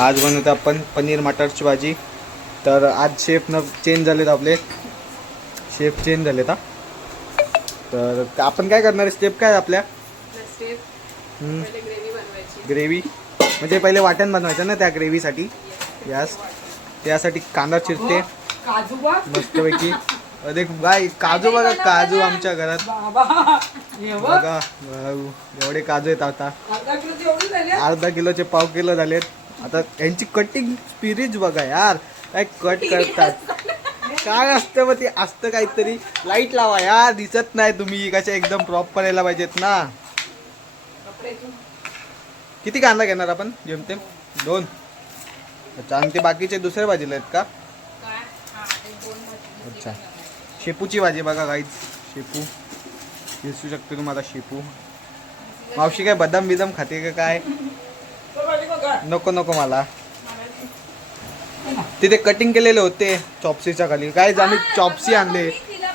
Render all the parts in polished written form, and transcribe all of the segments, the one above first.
आज बनवतो आपण पनीर मटरची भाजी. तर आज शेफनं चेंज झालेत, आपले शेफ चेंज झालेत. तर आपण काय करणार आहे, स्टेप काय आपल्या ग्रेव्ही म्हणजे पहिले वाटण बनवायचं ना त्या ग्रेव्हीसाठी. त्यासाठी कांदा चिरते मस्तपैकी. अरे बाय काजू बघा, काजू आमच्या घरात बघा एवढे काजू आहेत. आता अर्धा किलोचे पाव किलो झालेत. आता यांची कटिंग स्पिरिट बघा यार, काय कट करतात. काय असतं मग ते असतं काहीतरी. लाईट लावा यार, दिसत नाही तुम्ही. कशा एकदम प्रॉपर यायला पाहिजेत ना. किती कांदा घेणार आपण जेमतेम 2. अच्छा, आणि ते बाकीचे दुसऱ्या भाजीला आहेत का? अच्छा, शेपूची भाजी बघा गाईज. शेपू दिसू शकते तुम्हाला. शेपू मावशी काय बदाम बिदाम खाते का काय? नको नको मला. तिथे कटिंग केलेले होते चॉप्सीच्या खाली. काय आम्ही चॉप्सी आणले.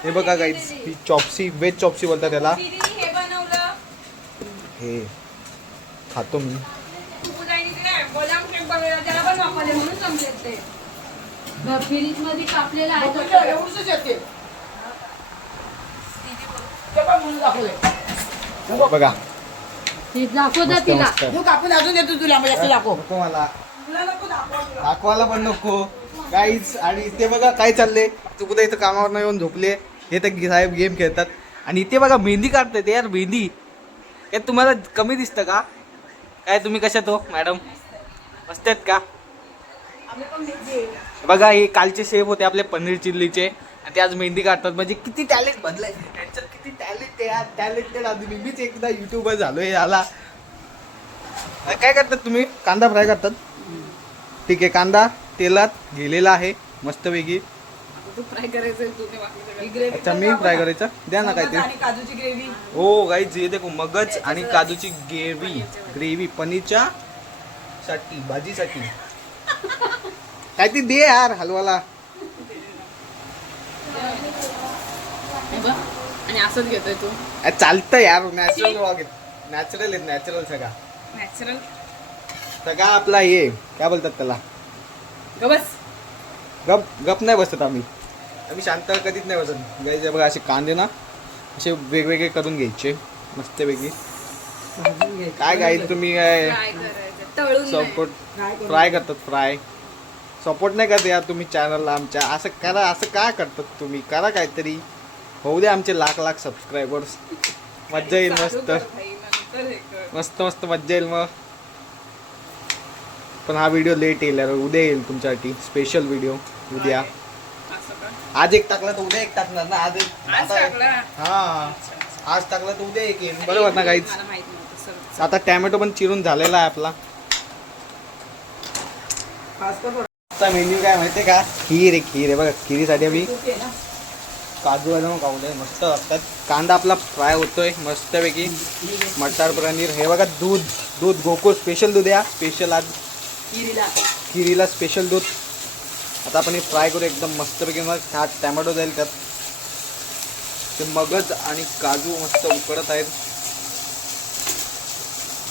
हे बघा गाईज, ही चॉप्सी, वेज चॉप्सी बोलतात त्याला. हे खातो मी. बघा दाखवायला पण नको काहीच. आणि ते बघा काय चाललंय. तू कुठे इथं कामावर नाही येऊन झोपले. हे तर साहेब गेम खेळतात. आणि इथे बघा मेहंदी काढतायत यार. मेहंदी काय तुम्हाला कमी दिसतं का काय? तुम्ही कशात हो मॅडम? मस्त आहेत का? बघा हे कालचे शेफ होते आपले पनीर चिल्लीचे, आणि ते आज मेहंदी काढतात. म्हणजे किती टॅलेंट बदलाय त्यांच्यात, किती टॅलेंट आहे यार. टॅलेंटेड आदमी. मीच एकदा युट्यूबर झालोय याला. काय करतात तुम्ही? कांदा फ्राय करतात. ठीक आहे, कांदा तेलात गेलेला आहे मस्तपैकी. अच्छा, मी फ्राय करायचं. द्या ना काय ते. हो गाईज, हे देखो मगज आणि काजूची ग्रेव्ही पनीरच्या साठी, भाजीसाठी. काय ती दे यार हलवाला. आणि असंच घेतोय तू. चालतं यार. नॅचरल नॅचरल आहेत. नॅचरल सगळा नॅचरल सगळा आपला. हे काय बोलतात त्याला? गप गप नाही बसत आम्ही शांत कधीच नाही बसत गाईज. बघा असे कांदे ना असे वेगवेगळे करून घ्यायचे मस्तपैकी. काय गाईज तुम्ही काय सपोर्ट फ्राय करतात? फ्राय सपोर्ट नाही करत यार तुम्ही चॅनलला आमच्या. असं करा. असं काय करतात तुम्ही? करा काहीतरी. होऊ दे आमचे लाख सबस्क्रायबर्स. मज्जा येईल. मस्त मस्त मस्त मज्जा येईल मग. पण हा व्हिडिओ लेट येईल यार. उद्या येईल तुमच्यासाठी स्पेशल व्हिडिओ. उद्या आज एक टाकला तर उद्या एक टाकणार ना. आज हा आज टाकला तर उद्या एक येईल. बरोबर ना गाईज? आता टॅमॅटो पण चिरून झालेला आहे आपला. मेन्यू काय माहितीये का? खीर आहे बघा. खिरीसाठी आम्ही काजू बदाम खाऊ मस्त असतात. कांदा आपला फ्राय होतोय मस्तपैकी. मटार पनीर. हे बघा दूध गोकुळ स्पेशल दूध या. स्पेशल आज खिरीला स्पेशल दूध. आता आपण हे फ्राय करू एकदम मस्तपैकी. मग हा टॅमॅटो जाईल त्यात. ते मगज आणि काजू मस्त उकडत आहेत.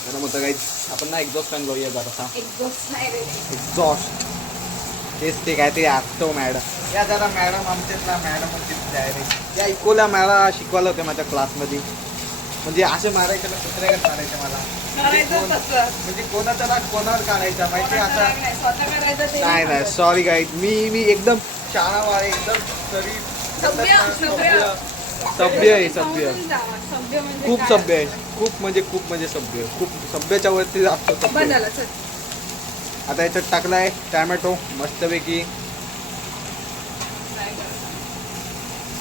गरम होतं काहीच. आपण ना एक्झॉस्ट फॅन लावूया जरा. एक्झॉस्ट तेच ते काय ते असतो मॅडम. या जरा मॅडम आमच्यात ना मॅडम डायरेक्ट या इकोला मला शिकवायला होते माझ्या क्लासमध्ये. म्हणजे असे मारायचे ना कुत्र्याकडे मारायचे मला. म्हणजे कोणाचा राग कोणावर काढायचा माहिती आता. नाही सॉरी गाईड. मी एकदम शाळा वाळे एकदम सभ्य आहे. खूप सभ्य आहे. खूप म्हणजे सभ्य. खूप सभ्याच्या वरती असतो. आता याच्यात टाकलाय टॅमॅटो मस्तपैकी.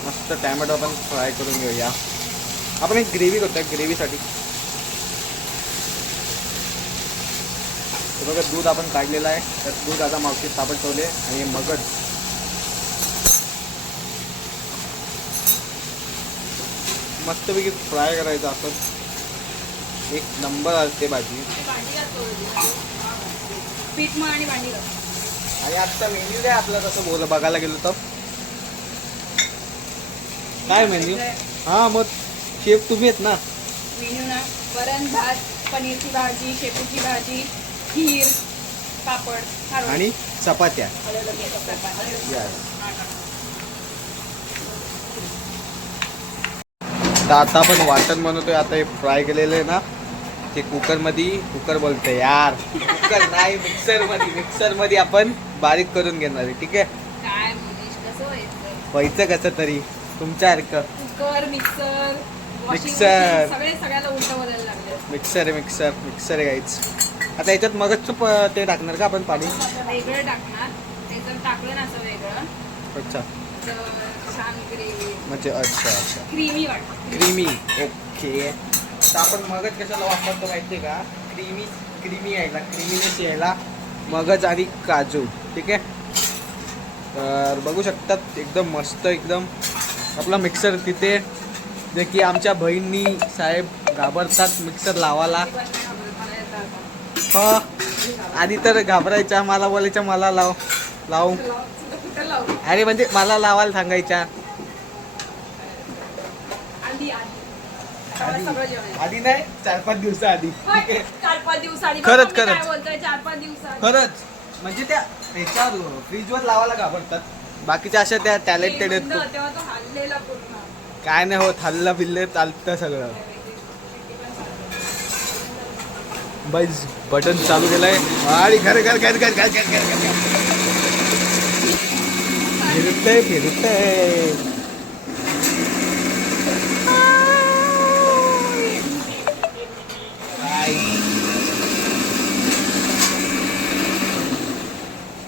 मस्त टॅमॅटो आपण फ्राय करून घेऊया. आपण एक ग्रेव्ही करतोय. ग्रेव्हीसाठी बघा दूध आपण काढलेलं आहे. त्यात दूध आता मावशीत तापत ठेवले. आणि हे मगज मस्तपैकी फ्राय करायचं. असं एक नंबर असते भाजी. आणि आजचा मेन्यू काय आपला तसं बघायला गेलो तर काय मेन्यू? हा मग शेफ तुम्ही आहेत ना. मेन्यू ना वरण भात, पनीरची भाजी, शेपूची भाजी, खीर, पापड खारोड. आणि चपात्या. चपाती. Yes. तर आता आपण वाटण बनवतोय. आता हे फ्राय केलेलं आहे ना ते कुकर बोलतोय यार, कुकर नाही मिक्सर मध्ये आपण बारीक करून घेणार आहे. ठीक आहे, काय मनीष कसं व्हायचं? व्हायचं कसं तरी तुमच्यासारखं. Cooker mixer mixer. सगळ्याला उलट बदलायला लागले. मिक्सर आहे गाईच. आता याच्यात मगच ते टाकणार का आपण पाणी? वेगळं टाकणार, ते जर टाकलं ना असं वेगळं अच्छा, तर छान ग्रेव्ही म्हणजे अच्छा क्रीमी वाटतं. क्रीमी. ओके, तर आपण मगज कशाला वापरतो माहिती आहे का? क्रीमी क्रीमीनेस यायला मगज आणि काजू. ठीक आहे, तर बघू शकतात एकदम मस्त एकदम आपला मिक्सर तिथे. जे की आमच्या बहिणी साहेब घाबरतात मिक्सर लावायला. हा, आधी तर घाबरायच्या, मला बोलायच्या मला लाव. कुठं लावू? अरे म्हणजे मला लावायला सांगायच्या. आधी सगळं जेवण आधी नाही, 4-5 दिवसाआधी. 4-5 दिवसांनी. खरंच. काय बोलतोय 4-5 दिवसांनी? खरंच म्हणजे त्या ह्याच्यावर फ्रीजवर लावायला घाबरतात. बाकीच्या अशा त्या टॅलेंटेड आहेत खूप. तेव्हा तो हल्लेला पूर्ण. काय नाही होत, हल्ला बिल्ले चालतं सगळं. बाईज बटन चालू केलंय आणि घर फिरतय.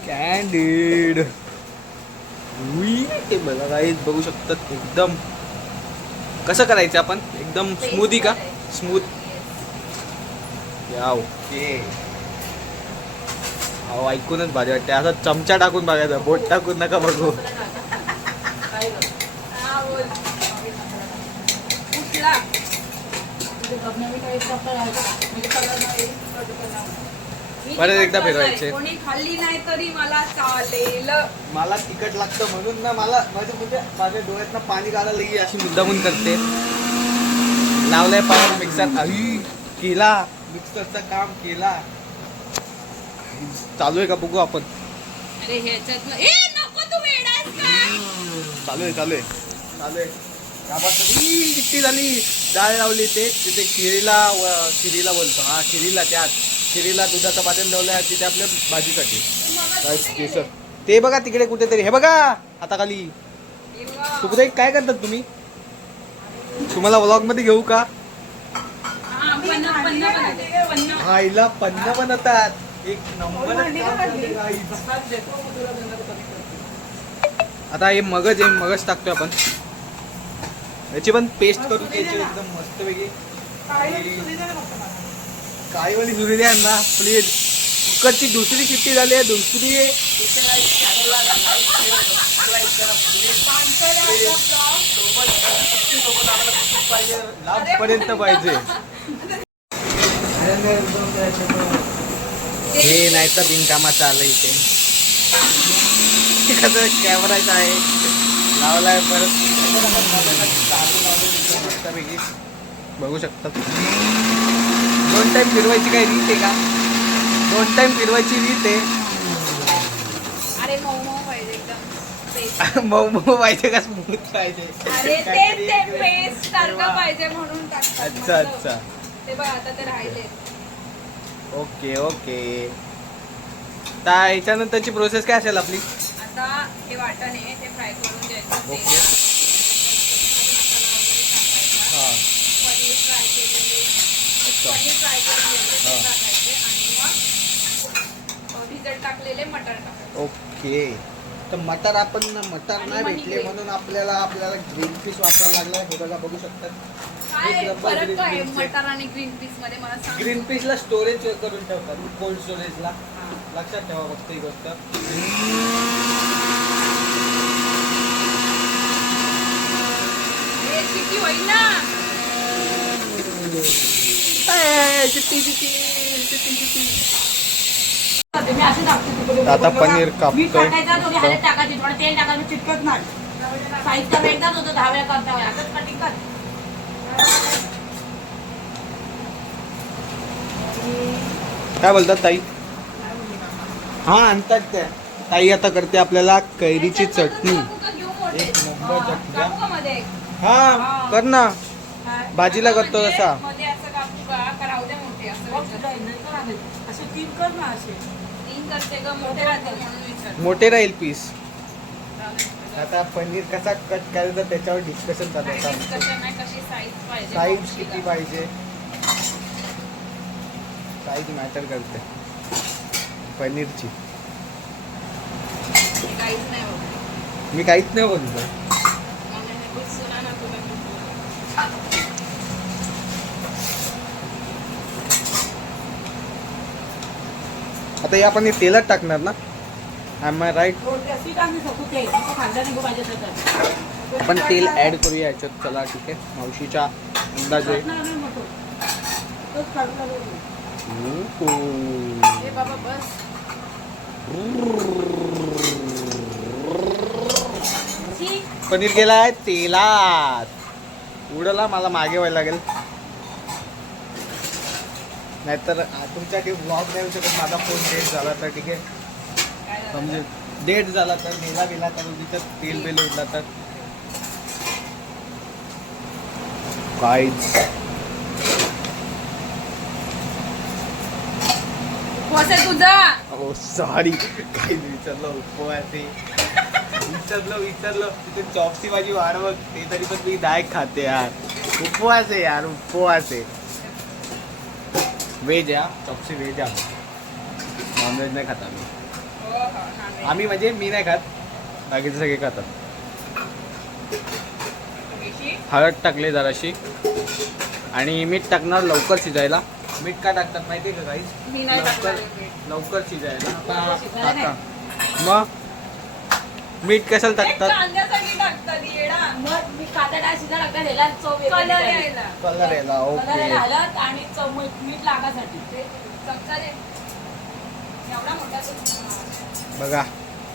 कॅन्डिड ते बघा गाईज, बघू शकतात एकदम कसं करायचं आपण. एकदम स्मूदी का? स्मूथ. या ओके. अहो ऐकूनच भारी वाटते. आता चमचा टाकून बघायचा, बोट टाकून नका बघू. हा, बोल. कुठला? परत एकदा फिरवायचे. कोणी खाल्ली नाही तरी मला चालेल. मला तिखट लागतं म्हणून ना मला म्हणजे माझ्या डोळ्यातनं पाणी काढायला लगी अशी मुद्दामून करते. लावलाय पाणी मिक्सर. केला मिक्सरचं काम केला. चालू आहे का बघू आपण. अरे ह्याच्यात नको, तू वेडायस का? चालू आहे. किती झाली डाळ लावली ते तिथे खिरीला बोलतो. हा खिरीला दुधाचं पातेलं ठेवलंय तिथे आपल्या भाजीसाठी. ते बघा तिकडे कुठेतरी, हे बघा हाताखाली. सुखदेव काय करतात तुम्ही? तुम्हाला व्लॉग मध्ये घेऊ का? आईला पन्न बनवतात. एक नंबर. आता हे मगज टाकतोय आपण. याची पण पेस्ट करून घ्यायची एकदम मस्त वेगळी. काळीवाली सुरी द्या ना प्लीज. कुकरची दुसरी शिट्टी झाली आहे. लांबपर्यंत पाहिजे. हे नाही तर बिनकामाचं आलं इथे. कसं कॅमेराचं आहे लावलाय परत. मस्तपैकी बघू शकतात. 2 टाइम फिरवायची काय रीत आहे का? 2 टाइम फिरवायची रीत आहे. अरे मऊ पाहिजे एकदम. मऊ पाहिजे का स्मूथ पाहिजे? अरे ते पेस्ट सारखं पाहिजे म्हणून टाकतात. अच्छा. ते बघ आता ते राहिले. ओके. तर याच्यानंतरची प्रोसेस काय असेल आपली? आता हे वाटण आहे ते फ्राय करून घ्यायचं. ओके. हां. पनीर फ्राय केलेले. पनीर फ्राय करून टाकायचे आणि मग भिजत टाकलेले मटर टाकायचे. ओके. तर मटर नाही भेटले म्हणून आपल्याला ग्रीन पीस वापरायला लागला. हे बघा बघू शकतात. काय फरक काय मटर आणि ग्रीन पीस मध्ये मला सांग. ग्रीन पीसला स्टोरेज करून ठेवतात, कोल्ड स्टोरेजला. लक्षात ठेवा फक्त ही गोष्ट. शिट्टी होईल ना. आता पनीर कापतोय. तेल टाकायचं चिटकत नाही. साहित्य एकदाच होतं 10 वेळा करता आताच कटिंग कर. काय बोलतात ताई? हा आणतात त्या ताई आता करते आपल्याला कैरीची चटणी. घेऊ मोठे. एक नंबर चटणी द्या. कापू का मध्ये? हा कर ना भाजीला करतो म्हणजे तसा. मध्ये असं कापू का राहू दे मोठे असं विचारते. असे 3 कर ना असे. 3 करते ग मोठे राहतील म्हणून विचार. मोठे राहील पीस. आता पनीर कसा कट करायचा त्याच्यावर डिस्कशन चालू आहे. कशी साईज पाहिजे साईज किती पाहिजे साईज मॅटर करते पनीरची. काहीच नाही होत. मी काहीच नाही बोलतो. नाही, कुछ सुना ना तुला. आता हे आपण हे तेलात टाकणार ना एम आय राईट. अशी टाकू शकतो ते खांदा निघू पाहिजे तर. आपण तेल ऍड करूया याच्यात. चला ठीक आहे मावशीच्या अंदाजे. तोच काढून लागेल. ए बाबा बस. पनीर गेलाय तेलात. उडला मला मागे व्हायला लागेल नाहीतर तुमच्याकडे ब्लॉग नाही होऊ शकत. माझा फोन डेट झाला तर ठीक आहे म्हणजे डेट झाला तर मेला गेला तर तिच्यात तेल बेल उडला तर काहीच. उपवास आहे तुझा. हो सॉरी काही विचारलं उपवास आहे. विचारलं तिथे चॉपची भाजी वाढ बघ ते तरी पण मी डायरेक्ट खाते यार. उपवास आहे यार उपवास आहे. व्हेज या चॉपसी व्हेज आहे. नॉनव्हेज नाही खात आम्ही. हो हो हा आम्ही म्हणजे मी नाही खात बाकीचे सगळे खातात. हळद टाकले जराशी आणि मीठ टाकणार लवकर शिजायला. मीठ का टाकतात माहिती आहे का काहीच. मी नाही टाकणार लवकर आहे मीठ. लवकर शिजायला. शिजायला नाही. टाका. मग मीठ कशाला ते टाकतात. कांद्यासाठी टाकतात येडा. मग मी कांदा डाळ शिजा लागला ह्याला चव वेगळी कलर लागली. यायला. कलर यायला. कलर ओके यायला हळद आणि चव मीठ लागासाठी. ते चमचा दे. एवढा मोठा तो. बघा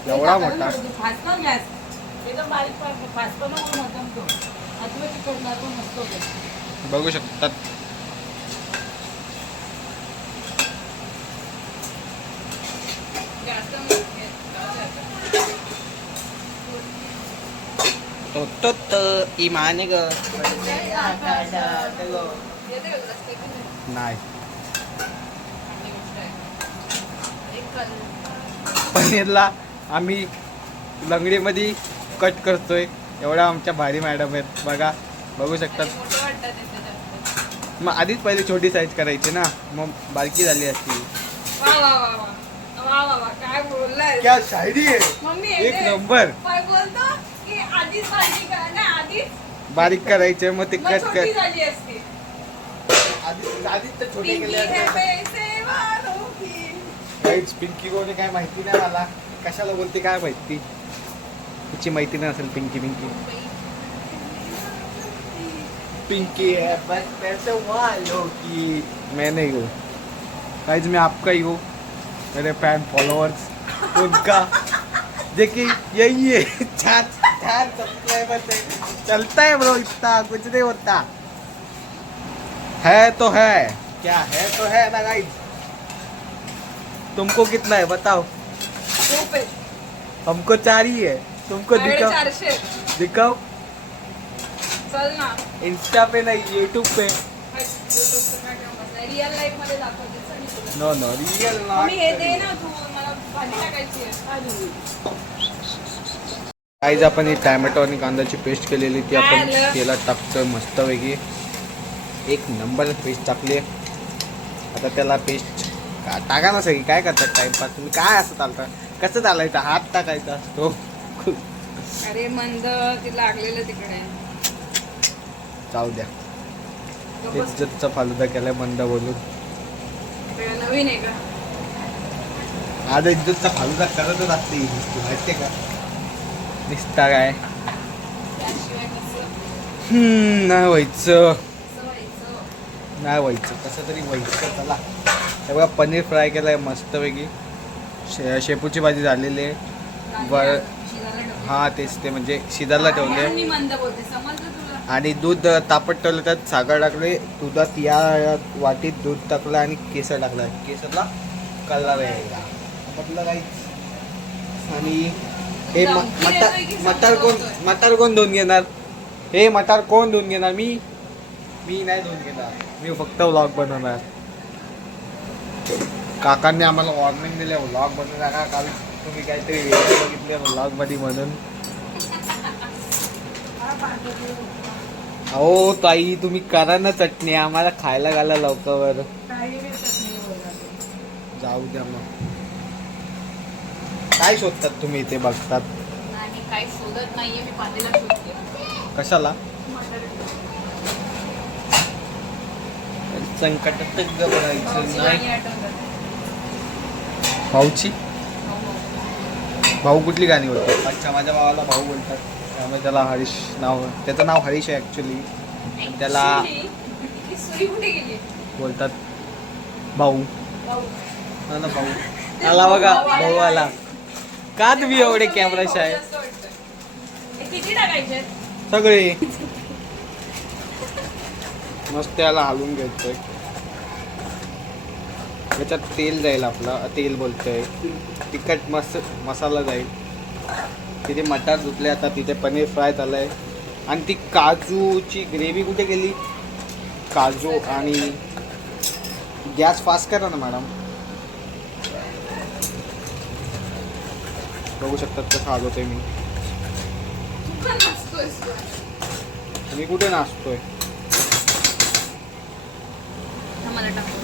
एवढा मोठा. फासकर गॅस एकदम बारीक फासकर नको मध्यम तो अजिबात तिखट नाही पण मस्त होते. बघू शकतात. जास्त मोठे. इमाने ग येते का तुला step? नाही. चांगली गोष्ट आहे. एक कलर. पनीरला आम्ही लंगडीमध्ये कट करतोय. एवढ्या आमच्या भारी मॅडम आहेत बघा. बघू शकतात. आणि मोठे वाटतात ते जास्त. मग आधीच पहिले छोटी साईज करायची ना मग बारकी झाली असती. वा वा वा वा. वा वा वा काय बोललाय. क्या शायरी आहे. मम्मी एक येते. नंबर. काय बोलतो की आधीच भाजी काय ना आधीच बारीक करायचे मग ते मग कट छोटी कर. झाली असती. आधीच तर छोटे पिंकी केले है असते. पैसे वालों की. काहीच पिंकी कोणी काय माहिती नाही मला. कशाला बोलते काय माहिती. तिची माहिती नाही असेल पिंकी. पिंकी है बस पैसे वालों की. मैं नहीं हूँ गाइस मैं आपका ही हूँ. मेरे फैन फॉलोअर्स उनका देखिए यही है. 4 सब्सक्राइबर है. चलता है ब्रो इतना कुछ नहीं होता. है तो है क्या है तो है ना गाइस. तुमको कितना है बताओ. खूप आहे. हमको 4 ही है. तुमको दिखाओ 450. दिखाओ. चल ना. इंस्टा पे नहीं यूट्यूब पे. रिअल लाईफ मध्ये दाखवते चल मी तुला. नो नो रियल मम्मी हे दे ना तू मला भाजी टाकायची आहे. गाईज आपण ही टॅमॅटो आणि कांद्याची पेस्ट केलेली ती आपण काय आलं? तेलात टाकतो मस्तपैकी. एक नंबर पेस्ट टाकली. आता त्याला पेस्ट टाका ना सगळी. काय करतात टाइमपास तुम्ही. काय असं चालतं कसं चालायचं. हात टाकायचा असतो. अरे मंद ते लागलेलं तिकडे. जाऊ द्या. इज्जतचा फालुदा केलाय मंद बोलून. ते नवीन आहे का. आज इज्जतचा फालुदा करतच असते ही नुसती माहितीये का. निसता काय त्याशिवाय कसं नाही व्हायचं. कसं व्हायचं. नाही व्हायचं कसं तरी व्हायचं. चला हे बघा पनीर फ्राय केलाय मस्तपैकी. शेपूची भाजी झालेली आहे. बर शिजायला ठेवलं. हा तेच ते म्हणजे शिजायला ठेवले. मी मंद बोलते समजलं तुला. आणि दूध तापत ठेवलं त्यात साखर टाकले. दुधात या वाटीत दूध टाकलं आणि केसर टाकलं. केसरला कलर यायला आपलं काही. आणि हे मटार कोण धुवून घेणार? हे मटार कोण धुवून घेणार? मी नाही धुवून घेणार, मी फक्त व्लॉग बनवणार. काकांनी आम्हाला वॉर्निंग दिले व्लॉग बनवू नका, काल तुम्ही काहीतरी व्हिडिओ बघितले व्लॉग मध्ये म्हणून. अहो ताई तुम्ही करा ना चटणी, आम्हाला खायला घाला लवकर. जाऊ द्या मग. काय शोधतात तुम्ही इथे बघतात? आणि काही शोधत नाहीये, मी पातेला शोधते. कशाला? संकटात घबरायचं नाही. भाऊची भाऊ कुठली गाणी बोलतात? अच्छा, माझ्या भावाला भाऊ बोलतात, त्यामुळे त्याला हरीश नाव, त्याचं नाव हरीश आहे ॲक्च्युली. त्याला सुई कुठे गेली? बोलतात भाऊ. हा ना भाऊ. आला बघा भाऊ आला. का तुम्ही एवढे कॅमेराश आहे? किती टाकायचे? सगळे मस्त त्याला हलवून घ्यायचंय. त्याच्यात तेल जाईल आपलं, तेल बोलतोय, तिखट मसाला जाईल. तिथे मटार धुतले, आता तिथे पनीर फ्राय झालंय. आणि ती काजूची ग्रेव्ही कुठे गेली? काजू आणि गॅस फास्ट करा ना मॅडम. बघू शकतात कसं हलवतोय मी. मी कुठे नाचतोय? मला टाकू.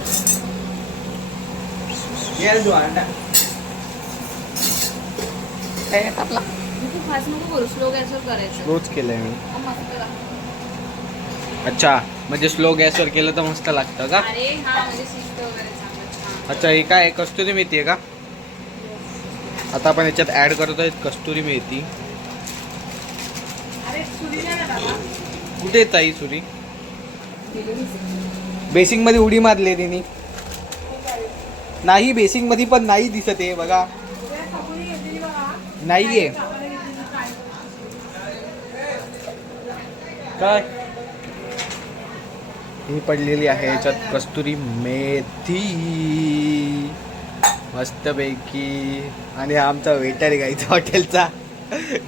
तू फास्ट नको करू, स्लो गॅसवर करायचं. स्लोच केलंय मी. मस्त लागतं. अच्छा, म्हणजे स्लो गॅसवर केलं तर मस्त लागतं का? अरे हा, म्हणजे शिस्त वगैरे चांगलं छान. अच्छा, हे काय कस्तुरी मेथी आहे का? आता आपण याच्यात ऍड करतोय कस्तुरी मेथी. अरे सुरी नाही ना बाबा. कुठे आहे ताई सुरी? बेसिंग मध्ये उडी मारली तिने. नाही, बेसिंग मध्ये पण नाही दिसत आहे बघा. नाहीये काय? ही पडलेली आहे याच्यात कस्तुरी मेथी मस्तपैकी. आणि हा आमचा वेटर आहे गाईचा हॉटेलचा.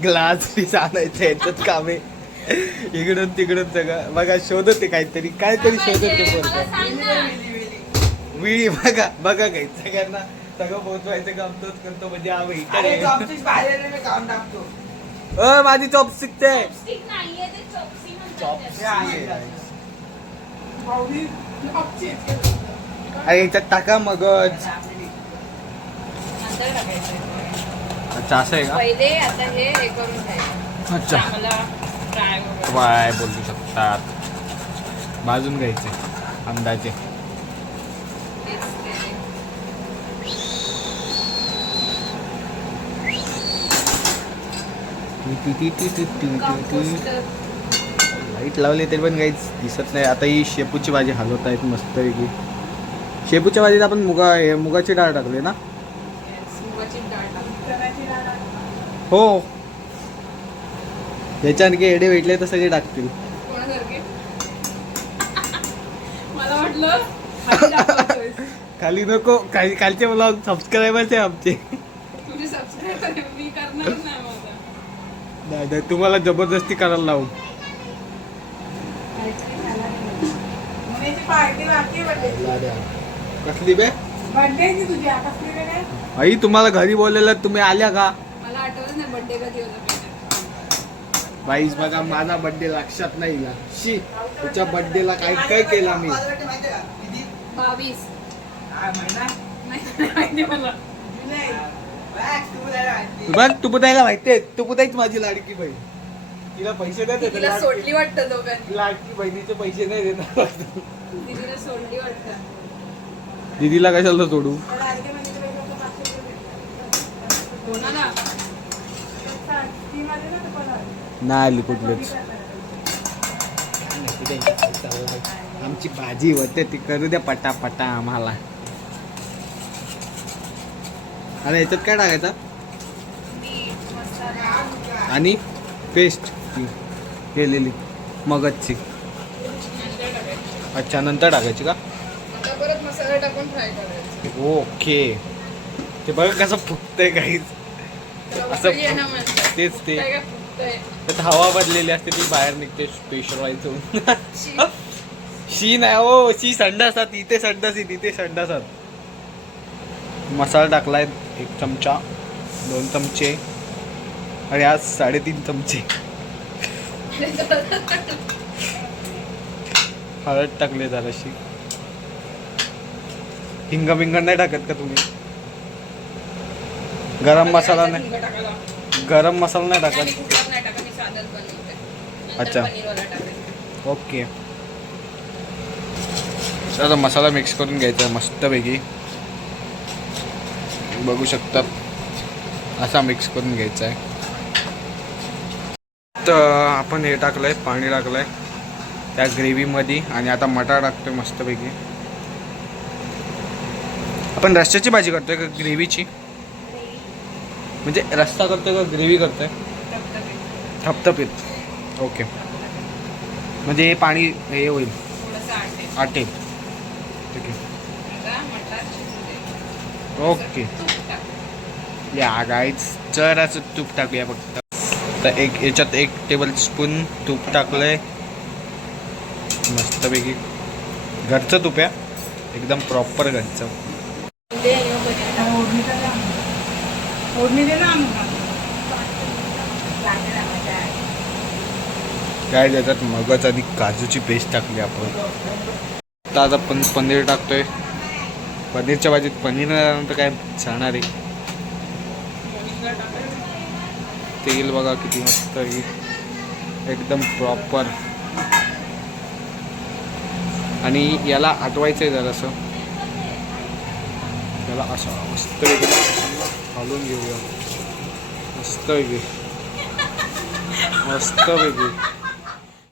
ग्लास पीस आणायचं याच्यात कामे, इकडून तिकडून सगळं बघा. शोधते काहीतरी शोधते पोरगं. विळी बघा बघा काही सगळ्यांना सगळं पोहोचवायचं काम तोच करतो. म्हणजे हा वेटर आहे. माझी चॉपस्टिक ते Chopstick नाहीये, ते चॉपस्टिक म्हणतात त्याला. अरे याच्यात टाका मगच. नंतर टाकायचं. अच्छा, असं आहे का? पहिले आता हे करून घ्यायचं. अच्छा, चांगला फ्राय वगैरे. काय बोलू शकतात. भाजून घ्यायचे अंदाजे. तेच ते. कापूस. लाईट लावली तरी पण काहीच दिसत नाही. आता ही शेपूची भाजी हलवत आहेत मस्तपैकी. शेपूच्या भाजीत आपण मुगाची डाळ टाकली ना? मुगाची डाळ टाक. हो, याच्यानंतर एडे भेटले तर सगळे टाकतील. कोणासारखे? मला वाटलं खाली दाखवतोयस. खाली नको, कालचे ब्लॉग सबस्क्रायबर्स आहे आमचे. तुझे सबस्क्राईब मी करणारच नाही माझा. नाही, तुम्हाला जबरदस्ती करायला लावू. कसली बे आई? तुम्हाला घरी बोललेलं, तुम्ही आल्या का? मला आठवत नाही बर्थडे कधी होता. बाईस बघा, माझा बर्थडे लक्षात नाही ना. शी, तुझ्या बर्थडेला काय काय केला मी? 22. नाही माहिती मला. बघ, तुपुताईला माहितीये, तुपुताईच माझी लाडकी बहीण. तिला पैसे नाही देत. तिला सोडली वाटतं दोघांनी. लाडकी बहिणीचे पैसे नाही देणार. तिला सोडली वाटतं. दीदीला कशाला सोडू? कोणाला? नाही आली कुठलेच. आमची भाजी होते ती करू द्या पटापटा आम्हाला. अरे याच्यात काय टाकायचं? मीठ, मसाला. आणि पेस्ट केलेली मगजची. नंतर टाकायचं. अच्छा, नंतर टाकायची का? आता परत मसाला टाकून फ्राय करायचं. ओके, ते बघा कसं फुगतंय काहीच असं तेच ते त्यात हवा बदलेली असते ती बाहेर निघते प्रेशराईज होऊन. शी नाही हो, शी संडासात, इथे संडासी तिथे संडासात. मसाला टाकलाय 1 चमचा, 2 चमचे आणि आज 3.5 चमचे. हळद टाकली जराशी. हिंग बिंग नाही टाकत का तुम्ही? गरम मसाला नाही, गरम मसाला नाही टाकत. अच्छा ओके. आता मसाला मिक्स करून घ्यायचा आहे मस्तपैकी. बघू शकतात असा मिक्स करून घ्यायचा आहे. तर आपण हे टाकलंय, पाणी टाकलंय त्या ग्रेव्हीमध्ये आणि आता मटार टाकतोय मस्तपैकी. आपण रस्स्याची भाजी करतोय का ग्रेव्हीची? म्हणजे रस्सा करतोय का ग्रेव्ही करतोय? थपथपीत. ओके. म्हणजे हे पाणी हे होईल आटेल. ठीक आहे. ओके. या गाईच जराचं तूप टाकूया फक्त. तर याच्यात 1 टेबलस्पून तूप टाकलंय मस्तपैकी. घरचं तूप आहे, एकदम प्रॉपर घरचं. ओढणी दे ना. काय त्याच्यात मगज आणि काजूची पेस्ट टाकली आपण. आता आपण पनीर टाकतोय. पनीरच्या भाजीत पनीर नंतर काय जाणार आहे. तेल बघा किती मस्त आहे, एकदम प्रॉपर. आणि याला आटवायचं आहे जरासं. याला असं मस्त घालून घेऊया मस्त वेगळी मस्त वेगळी.